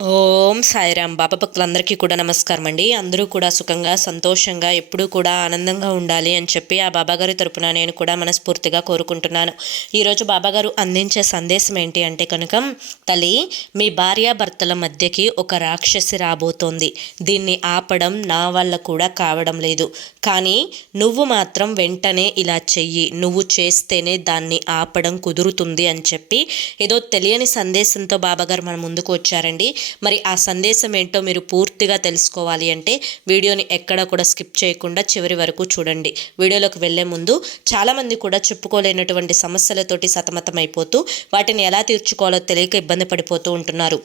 ఓం సాయిరామ్. బాబా భక్తులందరికీ కూడా నమస్కారం అండి. అందరూ కూడా సుఖంగా సంతోషంగా ఎప్పుడూ కూడా ఆనందంగా ఉండాలి అని చెప్పి ఆ బాబాగారి తరపున నేను కూడా మనస్ఫూర్తిగా కోరుకుంటున్నాను. ఈరోజు బాబాగారు అందించే సందేశం ఏంటి అంటే కనుక, తల్లి, మీ భార్యాభర్తల మధ్యకి ఒక రాక్షసి రాబోతోంది. దీన్ని ఆపడం నా వల్ల కూడా కావడం లేదు. కానీ నువ్వు మాత్రం వెంటనే ఇలా చెయ్యి, నువ్వు చేస్తేనే దాన్ని ఆపడం కుదురుతుంది అని చెప్పి ఏదో తెలియని సందేశంతో బాబాగారు మన ముందుకు వచ్చారండి. మరి ఆ సందేశం ఏంటో మీరు పూర్తిగా తెలుసుకోవాలి అంటే వీడియోని ఎక్కడ కూడా స్కిప్ చేయకుండా చివరి వరకు చూడండి. వీడియోలోకి వెళ్లే ముందు చాలామంది కూడా చెప్పుకోలేనటువంటి సమస్యలతోటి సతమతమైపోతూ వాటిని ఎలా తీర్చుకోవాలో తెలియక ఇబ్బంది పడిపోతూ ఉంటున్నారు.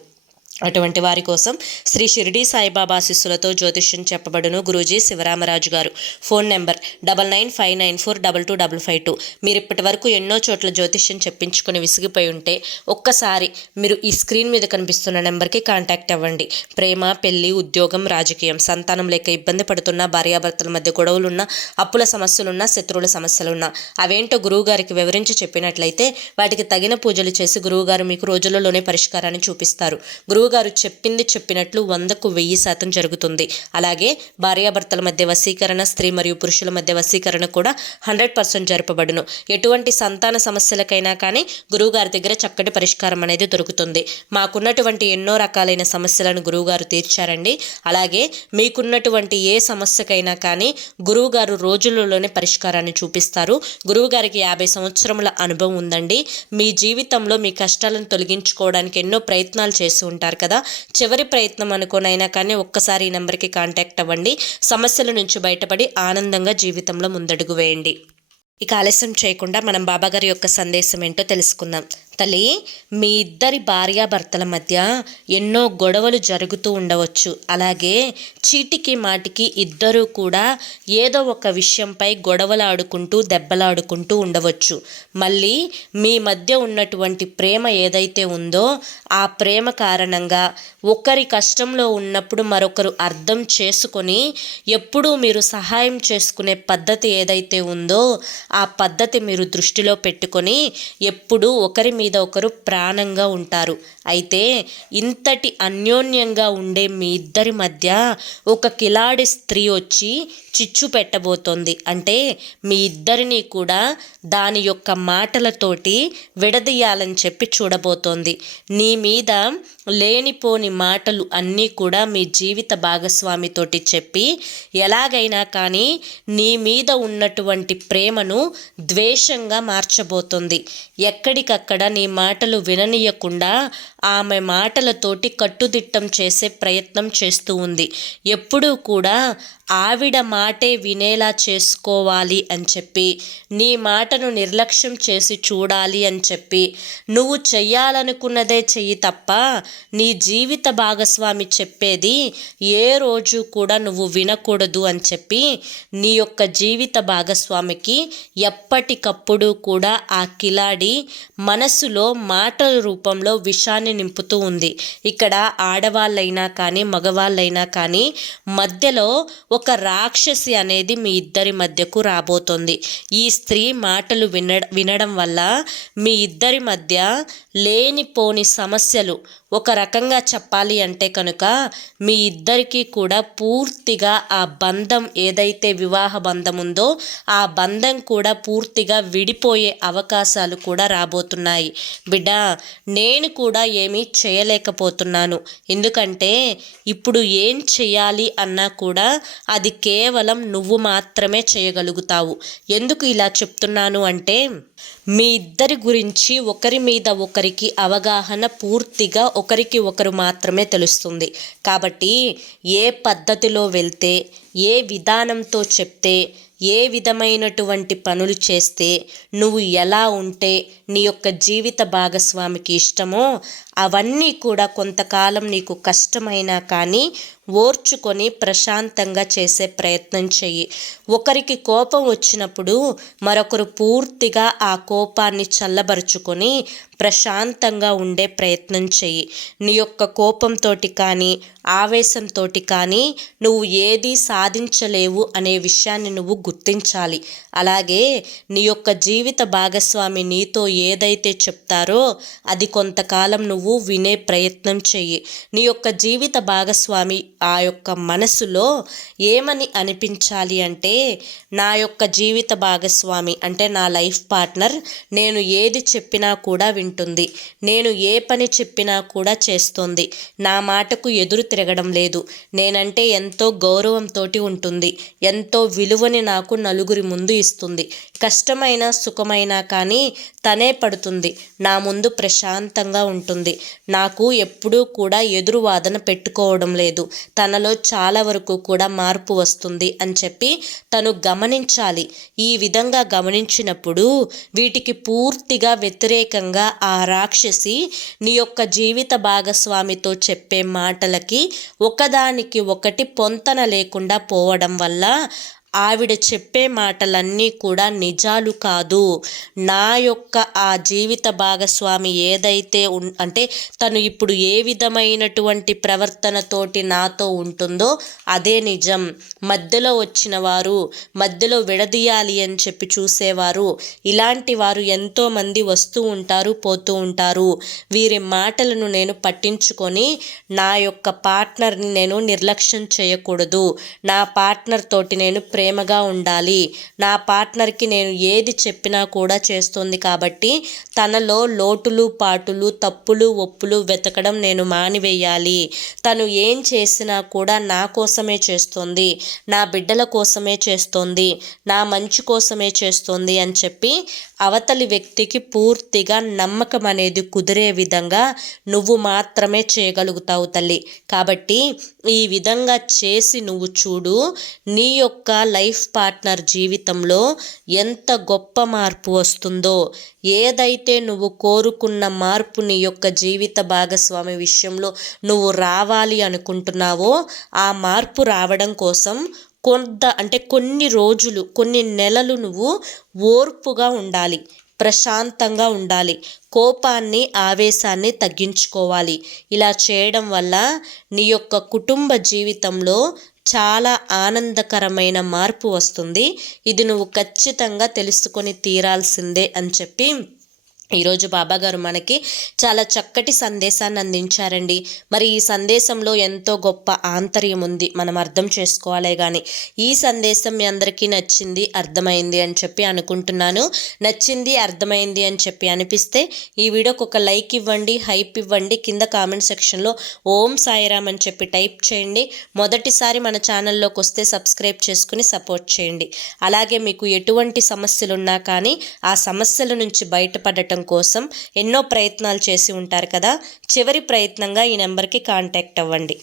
అటువంటి వారి కోసం శ్రీ షిరిడి సాయిబాబా శిష్యులతో జ్యోతిష్యం చెప్పబడును. గురూజీ శివరామరాజు గారు. Phone number 9959942255. మీరు ఇప్పటి వరకు ఎన్నో చోట్ల జ్యోతిష్యం చెప్పించుకొని విసిగిపోయి ఉంటే ఒక్కసారి మీరు ఈ స్క్రీన్ మీద కనిపిస్తున్న నెంబర్కి కాంటాక్ట్ అవ్వండి. ప్రేమ, పెళ్లి, ఉద్యోగం, రాజకీయం, సంతానం లేక ఇబ్బంది పడుతున్న, భార్యాభర్తల మధ్య గొడవలున్నా, అప్పుల సమస్యలున్నా, శత్రువుల సమస్యలున్నా అవేంటో గురువు గారికి వివరించి చెప్పినట్లయితే వాటికి తగిన పూజలు చేసి గురువుగారు మీకు రోజులలోనే పరిష్కారాన్ని చూపిస్తారు. గురువుగారు చెప్పింది చెప్పినట్లు 100కు 1000% జరుగుతుంది. అలాగే భార్యాభర్తల మధ్య వశీకరణ, స్త్రీ మరియు పురుషుల మధ్య వశీకరణ కూడా 100% జరపబడును. ఎటువంటి సంతాన సమస్యలకైనా కానీ గురువుగారి దగ్గర చక్కటి పరిష్కారం అనేది దొరుకుతుంది. మాకున్నటువంటి ఎన్నో రకాలైన సమస్యలను గురువుగారు తీర్చారండి. అలాగే మీకున్నటువంటి ఏ సమస్యకైనా కానీ గురువుగారు రోజులలోనే పరిష్కారాన్ని చూపిస్తారు. గురువుగారికి 50 సంవత్సరముల అనుభవం ఉందండి. మీ జీవితంలో మీ కష్టాలను తొలగించుకోవడానికి ఎన్నో ప్రయత్నాలు చేసి ఉంటారు కదా. చివరి ప్రయత్నం అనుకోనైనా కానీ ఒక్కసారి ఈ నెంబర్కి కాంటాక్ట్ అవ్వండి. సమస్యల నుంచి బయటపడి ఆనందంగా జీవితంలో ముందడుగు వేయండి. ఇక ఆలస్యం చేయకుండా మనం బాబాగారి యొక్క సందేశం ఏంటో తెలుసుకుందాం. తల్లి, మీ ఇద్దరి భార్యాభర్తల మధ్య ఎన్నో గొడవలు జరుగుతూ ఉండవచ్చు. అలాగే చీటికి మాటికి ఇద్దరూ కూడా ఏదో ఒక విషయంపై గొడవలాడుకుంటూ దెబ్బలాడుకుంటూ ఉండవచ్చు. మళ్ళీ మీ మధ్య ఉన్నటువంటి ప్రేమ ఏదైతే ఉందో ఆ ప్రేమ కారణంగా ఒకరి కష్టంలో ఉన్నప్పుడు మరొకరు అర్థం చేసుకొని ఎప్పుడూ మీరు సహాయం చేసుకునే పద్ధతి ఏదైతే ఉందో ఆ పద్ధతి మీరు దృష్టిలో పెట్టుకొని ఎప్పుడూ ఒకరి మీద ఒకరు ప్రాణంగా ఉంటారు. అయితే ఇంతటి అన్యోన్యంగా ఉండే మీ ఇద్దరి మధ్య ఒక కిలాడి స్త్రీ వచ్చి చిచ్చు పెట్టబోతోంది. అంటే మీ ఇద్దరిని కూడా దాని యొక్క మాటలతోటి విడదీయాలని చెప్పి చూడబోతోంది. నీ మీద లేనిపోని మాటలు అన్నీ కూడా మీ జీవిత భాగస్వామితోటి చెప్పి ఎలాగైనా కానీ నీ మీద ఉన్నటువంటి ప్రేమను ద్వేషంగా మార్చబోతోంది. ఎక్కడికక్కడ నీ మాటలు విననీయకుండా ఆమె మాటలతోటి కట్టుదిట్టం చేసే ప్రయత్నం చేస్తూ ఉంది. ఎప్పుడూ కూడా ఆవిడ మాటే వినేలా చేసుకోవాలి అని చెప్పి, నీ మాటను నిర్లక్ష్యం చేసి చూడాలి అని చెప్పి, నువ్వు చెయ్యాలనుకున్నదే చెయ్యి తప్ప నీ జీవిత భాగస్వామి చెప్పేది ఏ రోజు కూడా నువ్వు వినకూడదు అని చెప్పి నీ యొక్క జీవిత భాగస్వామికి ఎప్పటికప్పుడు కూడా ఆ కిలాడి మనసులో మాటల రూపంలో విషాన్ని నింపుతూ ఉంది. ఇక్కడ ఆడవాళ్ళైనా కానీ మగవాళ్ళైనా కానీ మధ్యలో ఒక రాక్షసి అనేది మీ ఇద్దరి మధ్యకు రాబోతోంది. ఈ స్త్రీ మాటలు వినడం వల్ల మీ ఇద్దరి మధ్య లేనిపోని సమస్యలు, ఒక రకంగా చెప్పాలి అంటే కనుక మీ ఇద్దరికీ కూడా పూర్తిగా ఆ బంధం ఏదైతే వివాహ బంధం ఉందో ఆ బంధం కూడా పూర్తిగా విడిపోయే అవకాశాలు కూడా రాబోతున్నాయి. బిడ్డ, నేను కూడా ఏమీ చేయలేకపోతున్నాను. ఎందుకంటే ఇప్పుడు ఏం చేయాలి అన్నా కూడా అది కేవలం నువ్వు మాత్రమే చేయగలుగుతావు. ఎందుకు ఇలా చెప్తున్నాను అంటే మీ ఇద్దరి గురించి ఒకరి మీద ఒకరికి అవగాహన పూర్తిగా ఒకరికి ఒకరు మాత్రమే తెలుస్తుంది. కాబట్టి ఏ పద్ధతిలో వెళ్తే, ఏ విధానంతో చెప్తే, ఏ విధమైనటువంటి పనులు చేస్తే, నువ్వు ఎలా ఉంటే నీ యొక్క జీవిత భాగస్వామికి ఇష్టమో అవన్నీ కూడా కొంతకాలం నీకు కష్టమైనా కానీ ఓర్చుకొని ప్రశాంతంగా చేసే ప్రయత్నం చెయ్యి. ఒకరికి కోపం వచ్చినప్పుడు మరొకరు పూర్తిగా ఆ కోపాన్ని చల్లబరుచుకొని ప్రశాంతంగా ఉండే ప్రయత్నం చెయ్యి. నీ యొక్క కోపంతో కానీ ఆవేశంతో కానీ నువ్వు ఏది సాధించలేవు అనే విషయాన్ని నువ్వు గుర్తించాలి. అలాగే నీ యొక్క జీవిత భాగస్వామి నీతో ఏదైతే చెప్తారో అది కొంతకాలం నువ్వు వినే ప్రయత్నం చెయ్యి. నీ యొక్క జీవిత భాగస్వామి ఆ యొక్క మనసులో ఏమని అనిపించాలి అంటే, నా యొక్క జీవిత భాగస్వామి అంటే నా లైఫ్ పార్ట్నర్ నేను ఏది చెప్పినా కూడా వింటుంది, నేను ఏ పని చెప్పినా కూడా చేస్తుంది, నా మాటకు ఎదురు తిరగడం లేదు, నేనంటే ఎంతో గౌరవంతో ఉంటుంది, ఎంతో విలువని నాకు నలుగురి ముందు ఇస్తుంది, కష్టమైన సుఖమైనా కానీ తనే పడుతుంది, నా ముందు ప్రశాంతంగా ఉంటుంది, నాకు ఎప్పుడూ కూడా ఎదురు వాదన పెట్టుకోవడం లేదు, తనలో చాలా వరకు కూడా మార్పు వస్తుంది అని చెప్పి తను గమనించాలి. ఈ విధంగా గమనించినప్పుడు వీటికి పూర్తిగా వ్యతిరేకంగా ఆ రాక్షసి నీ యొక్క జీవిత భాగస్వామితో చెప్పే మాటలకి ఒకదానికి ఒకటి పొంతన లేకుండా పోవడం వల్ల ఆవిడ చెప్పే మాటలన్నీ కూడా నిజాలు కాదు. నా యొక్క ఆ జీవిత భాగస్వామి ఏదైతే అంటే తను ఇప్పుడు ఏ విధమైనటువంటి ప్రవర్తనతోటి నాతో ఉంటుందో అదే నిజం. మధ్యలో వచ్చిన వారు, మధ్యలో విడదీయాలి అని చెప్పి చూసేవారు, ఇలాంటి వారు ఎంతోమంది వస్తూ ఉంటారు, పోతూ ఉంటారు. వీరి మాటలను నేను పట్టించుకొని నా యొక్క పార్ట్నర్ని నేను నిర్లక్ష్యం చేయకూడదు, నా పార్ట్నర్ తోటి నేను ప్రేమగా ఉండాలి, నా పార్ట్నర్కి నేను ఏది చెప్పినా కూడా చేస్తుంది కాబట్టి తనలో లోటులు పాటులు తప్పులు ఒప్పులు వెతకడం నేను మానివేయాలి, తను ఏం చేసినా కూడా నా కోసమే చేస్తుంది, నా బిడ్డల కోసమే చేస్తుంది, నా మంచి కోసమే చేస్తుంది అని చెప్పి అవతలి వ్యక్తికి పూర్తిగా నమ్మకం అనేది కుదిరే విధంగా నువ్వు మాత్రమే చేయగలుగుతావు తల్లి. కాబట్టి ఈ విధంగా చేసి నువ్వు చూడు, నీ యొక్క లైఫ్ పార్ట్నర్ జీవితంలో ఎంత గొప్ప మార్పు వస్తుందో. ఏదైతే నువ్వు కోరుకున్న మార్పు నీ యొక్క జీవిత భాగస్వామి విషయంలో నువ్వు రావాలి అనుకుంటున్నావో ఆ మార్పు రావడం కోసం కొన్ని రోజులు, కొన్ని నెలలు నువ్వు ఓర్పుగా ఉండాలి, ప్రశాంతంగా ఉండాలి, కోపాన్ని ఆవేశాన్ని తగ్గించుకోవాలి. ఇలా చేయడం వల్ల నీ యొక్క కుటుంబ జీవితంలో చాలా ఆనందకరమైన మార్పు వస్తుంది. ఇది నువ్వు ఖచ్చితంగా తెలుసుకొని తీరాల్సిందే అని చెప్పి ఈరోజు బాబాగారు మనకి చాలా చక్కటి సందేశాన్ని అందించారండి. మరి ఈ సందేశంలో ఎంతో గొప్ప ఆంతర్యం ఉంది, మనం అర్థం చేసుకోవాలే కానీ ఈ సందేశం మీ అందరికీ నచ్చింది, అర్థమైంది అని చెప్పి అనుకుంటున్నాను. నచ్చింది, అర్థమైంది అని చెప్పి అనిపిస్తే ఈ వీడియోకి ఒక లైక్ ఇవ్వండి, హైప్ ఇవ్వండి, కింద కామెంట్ సెక్షన్లో ఓం సాయిరామ్ అని చెప్పి టైప్ చేయండి. మొదటిసారి మన ఛానల్లోకి వస్తే సబ్స్క్రైబ్ చేసుకుని సపోర్ట్ చేయండి. అలాగే మీకు ఎటువంటి సమస్యలున్నా కానీ ఆ సమస్యల నుంచి బయటపడటం కోసం ఎన్నో ప్రయత్నాలు చేసి ఉంటారు కదా, చివరి ప్రయత్నంగా ఈ నెంబర్కి కాంటాక్ట్ అవ్వండి.